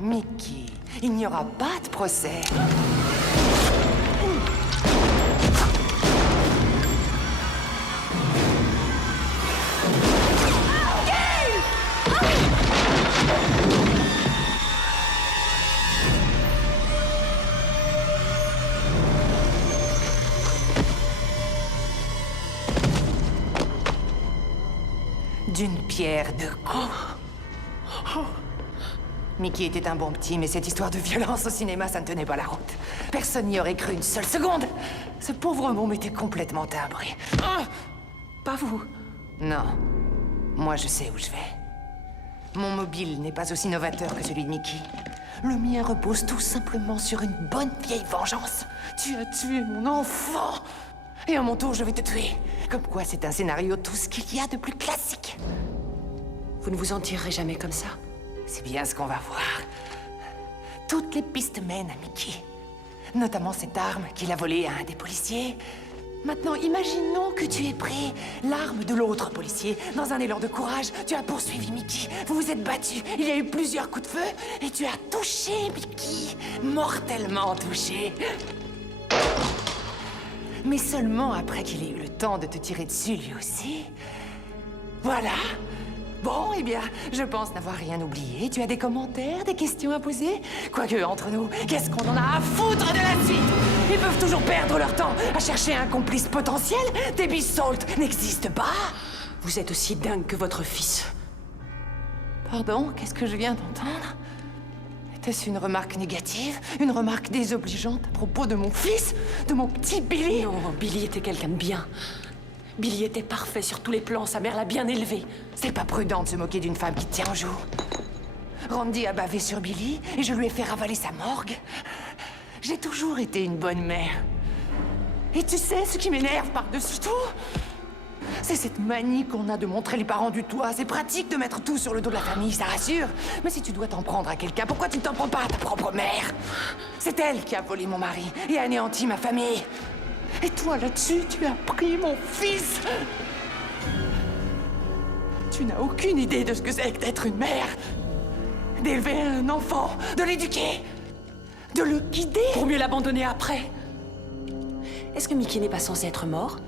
Mickey, il n'y aura pas de procès. D'une pierre deux coups. Mickey était un bon petit, mais cette histoire de violence au cinéma, ça ne tenait pas la route. Personne n'y aurait cru une seule seconde. Ce pauvre môme était complètement timbré. Pas vous. Non. Moi, je sais où je vais. Mon mobile n'est pas aussi novateur que celui de Mickey. Le mien repose tout simplement sur une bonne vieille vengeance. Tu as tué mon enfant. Et à mon tour, je vais te tuer. Comme quoi, c'est un scénario tout ce qu'il y a de plus classique. Vous ne vous en tirerez jamais comme ça. C'est bien ce qu'on va voir. Toutes les pistes mènent à Mickey. Notamment cette arme qu'il a volée à un des policiers. Maintenant, imaginons que tu aies pris l'arme de l'autre policier. Dans un élan de courage, tu as poursuivi Mickey. Vous vous êtes battus. Il y a eu plusieurs coups de feu. Et tu as touché Mickey. Mortellement touché. Mais seulement après qu'il ait eu le temps de te tirer dessus lui aussi. Voilà. Bon, eh bien, je pense n'avoir rien oublié. Tu as des commentaires, des questions à poser? Quoique, entre nous, qu'est-ce qu'on en a à foutre de la suite? Ils peuvent toujours perdre leur temps à chercher un complice potentiel. Debbie Salt n'existe pas. Vous êtes aussi dingue que votre fils. Pardon, qu'est-ce que je viens d'entendre? Était-ce une remarque négative? Une remarque désobligeante à propos de mon fils? De mon petit Billy? Non, Billy était quelqu'un de bien. Billy était parfait sur tous les plans, sa mère l'a bien élevé. C'est pas prudent de se moquer d'une femme qui te tient au joug. Randy a bavé sur Billy et je lui ai fait ravaler sa morgue. J'ai toujours été une bonne mère. Et tu sais ce qui m'énerve par-dessus tout? C'est cette manie qu'on a de montrer les parents du toit. C'est pratique de mettre tout sur le dos de la famille, ça rassure. Mais si tu dois t'en prendre à quelqu'un, pourquoi tu ne t'en prends pas à ta propre mère? C'est elle qui a volé mon mari et anéanti ma famille. Et toi, là-dessus, tu as pris mon fils. Tu n'as aucune idée de ce que c'est que d'être une mère. D'élever un enfant, de l'éduquer, de le guider. Pour mieux l'abandonner après. Est-ce que Mickey n'est pas censé être mort?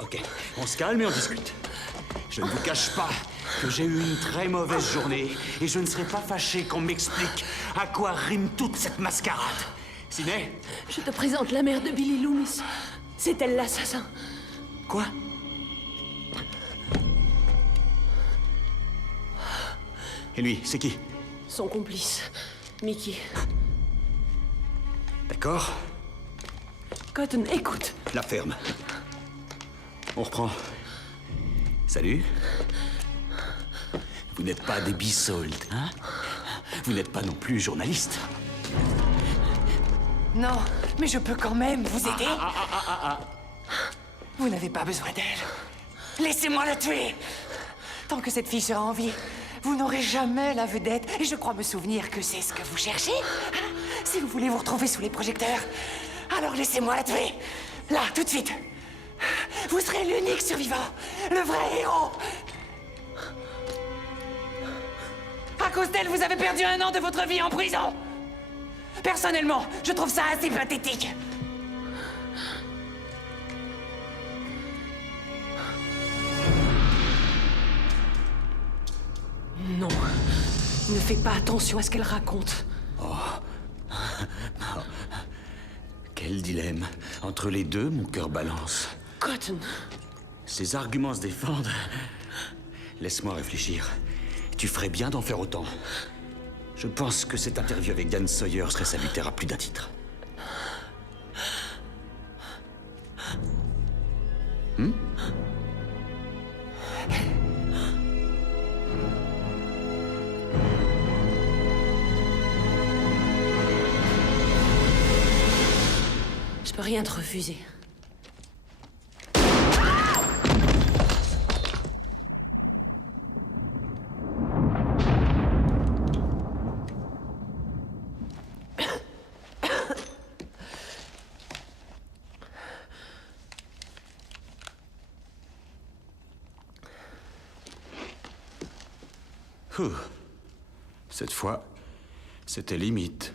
ok. On se calme et on discute. Je ne vous cache pas que j'ai eu une très mauvaise journée et je ne serais pas fâché qu'on m'explique à quoi rime toute cette mascarade. Sidney? Je te présente la mère de Billy Loomis. C'est elle l'assassin. Quoi? Et lui, c'est qui? Son complice, Mickey. D'accord. Cotton, écoute. La ferme. On reprend. Salut. Vous n'êtes pas des Bissolds, hein? Vous n'êtes pas non plus journaliste. Non, mais je peux quand même vous aider. Vous n'avez pas besoin d'elle. Laissez-moi la tuer. Tant que cette fille sera en vie, vous n'aurez jamais la vedette. Et je crois me souvenir que c'est ce que vous cherchez. Si vous voulez vous retrouver sous les projecteurs, alors laissez-moi la tuer. Là, tout de suite. Vous serez l'unique survivant. Le vrai héros. À cause d'elle, vous avez perdu 1 an de votre vie en prison. Personnellement, je trouve ça assez pathétique. Non. Ne fais pas attention à ce qu'elle raconte. Quel dilemme. Entre les deux, mon cœur balance. Cotton. Ces arguments se défendent. Laisse-moi réfléchir. Tu ferais bien d'en faire autant. Je pense que cette interview avec Dan Sawyer serait salutaire à plus d'un titre. Je peux rien te refuser. Cette fois, c'était limite.